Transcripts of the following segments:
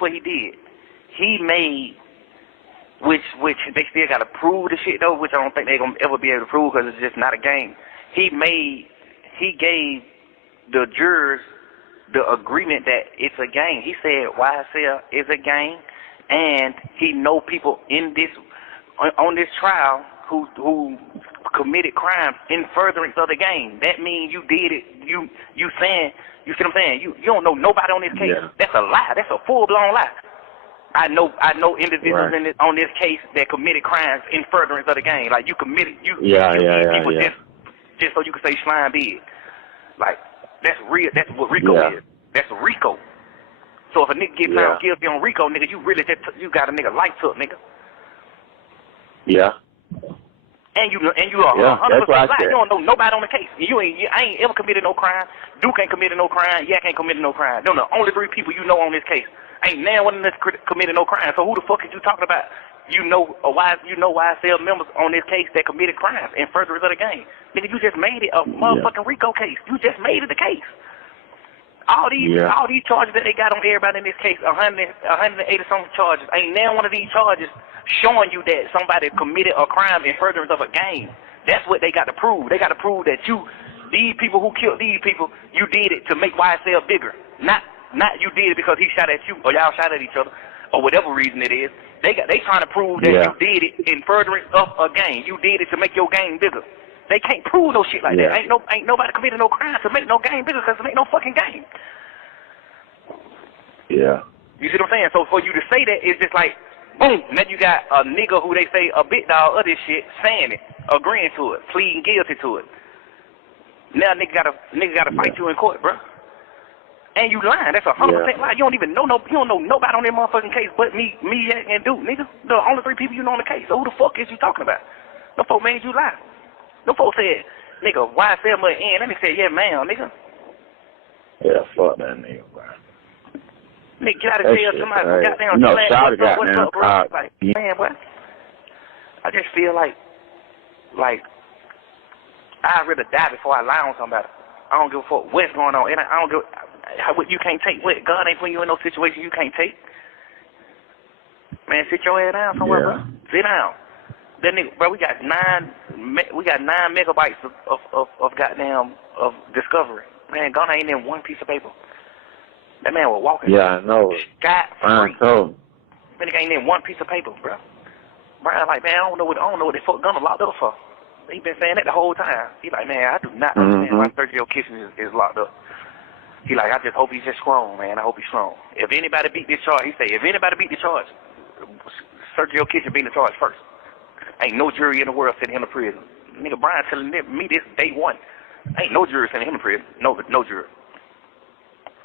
what he did. He made, which they still got to prove the shit though, which I don't think they're gonna ever be able to prove because it's just not a game. He gave the jurors the agreement that it's a game. He said YSL is a game, and he know people in this on this trial who committed crimes in furtherance of the game. That means you did it. You saying, you see what I'm saying? You don't know nobody on this case. Yeah. That's a lie. That's a full blown lie. I know individuals right. on this case that committed crimes in furtherance of the game. Like you committed people just so you can say slime big. Like that's real. That's what RICO is. That's RICO. So if a nigga get found guilty on RICO, nigga, you really just you got a nigga life took, nigga. Yeah. And you are 100% lying. You don't know nobody on the case. I ain't ever committed no crime. Duke ain't committed no crime. Yak ain't committed no crime. Them the only 3 people you know on this case. Ain't now one of them committed no crime. So who the fuck is you talking about? You know YSL members on this case that committed crimes in furtherance of the game. Nigga, you just made it a motherfucking RICO case. You just made it the case. All these charges that they got on everybody in this case, 180 something charges. Ain't now one of these charges showing you that somebody committed a crime in furtherance of a game. That's what they got to prove. They got to prove that these people who killed these people, you did it to make YSL bigger. Not you did it because he shot at you or y'all shot at each other or whatever reason it is. They trying to prove that you did it in furtherance of a game. You did it to make your game bigger. They can't prove no shit like that. Ain't nobody committed no crime to make no game bigger because it ain't no fucking game. Yeah. You see what I'm saying? So for you to say that, it's just like, boom, now you got a nigga who they say a big dog of this shit saying it, agreeing to it, pleading guilty to it. Now nigga gotta fight you in court, bro. And you lying. That's 100% lie. You don't know nobody on that motherfucking case but me, and Duke, nigga. The only 3 people you know on the case. So who the fuck is you talking about? No folk made you lie. No folk said, nigga, YSL must end. Let me say, yeah, man, nigga. Yeah, fuck that nigga, bro. Nigga, get out of jail, somebody goddamn what's up, bro? Like, man, what? I just feel like I'd rather die before I lie on somebody. I don't give a fuck what's going on. And I don't give you can't take what God ain't putting you in no situation you can't take. Man, sit your ass down somewhere, bro. Sit down. That nigga, bro, we got 9 megabytes of goddamn of discovery. Man, Gunna ain't in one piece of paper. That man was walking. Yeah, I know. Scot free. That nigga ain't in one piece of paper, bro. Brian like, man, I don't know what the fuck Gunna locked up for. He been saying that the whole time. He like, man, I do not understand why Sergio Kitchen is locked up. He like, I just hope he's just strong, man. I hope he's strong. If anybody beat this charge, he say, if anybody beat the charge, Sergio Kitchen beat the charge first. Ain't no jury in the world sending him to prison. Nigga, Brian telling me this day one. Ain't no jury sending him to prison. No jury.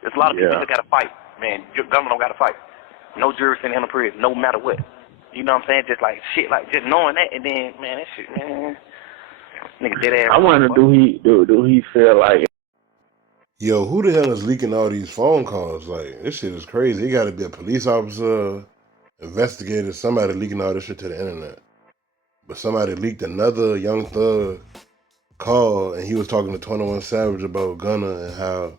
There's a lot of people that got to fight, man. Government don't got to fight. No jury sending him to prison, no matter what. You know what I'm saying? Just like shit, like just knowing that, and then man, that shit, man. Nigga dead ass. I wonder, do he feel like? Yo, who the hell is leaking all these phone calls? Like, this shit is crazy. It got to be a police officer, investigator, somebody leaking all this shit to the internet. But somebody leaked another Young Thug call, and he was talking to 21 Savage about Gunna and how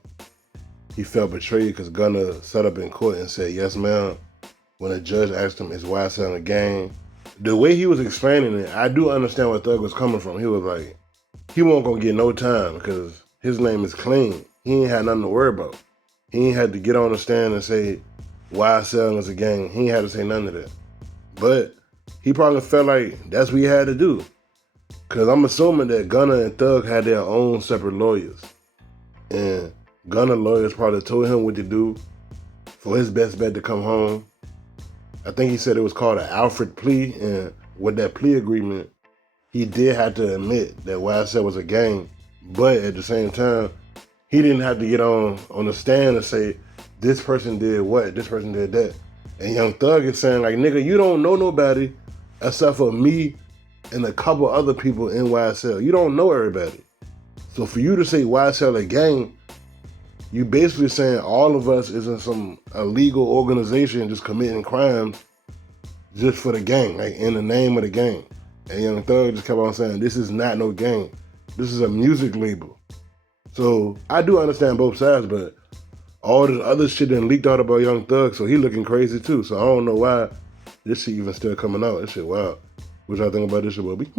he felt betrayed because Gunna sat up in court and said, yes, ma'am, when a judge asked him, is YSL a gang? The way he was explaining it, I do understand where Thug was coming from. He was like, he won't gonna get no time because his name is clean. He ain't had nothing to worry about. He ain't had to get on the stand and say YSL is a gang. He ain't had to say none of that. But he probably felt like that's what he had to do. Because I'm assuming that Gunna and Thug had their own separate lawyers. And Gunna lawyers probably told him what to do for his best bet to come home. I think he said it was called an Alfred plea. And with that plea agreement, he did have to admit that YSL was a gang. But at the same time, he didn't have to get on the stand and say, this person did what, this person did that. And Young Thug is saying, like, nigga, you don't know nobody except for me and a couple other people in YSL. You don't know everybody. So for you to say YSL a gang, you basically saying all of us is in some illegal organization just committing crimes just for the gang, like in the name of the gang. And Young Thug just kept on saying, this is not no gang. This is a music label. So I do understand both sides, but all this other shit done leaked out about Young Thug, so he looking crazy too. So I don't know why this shit even still coming out. This shit wild. What y'all think about this shit, Bobby?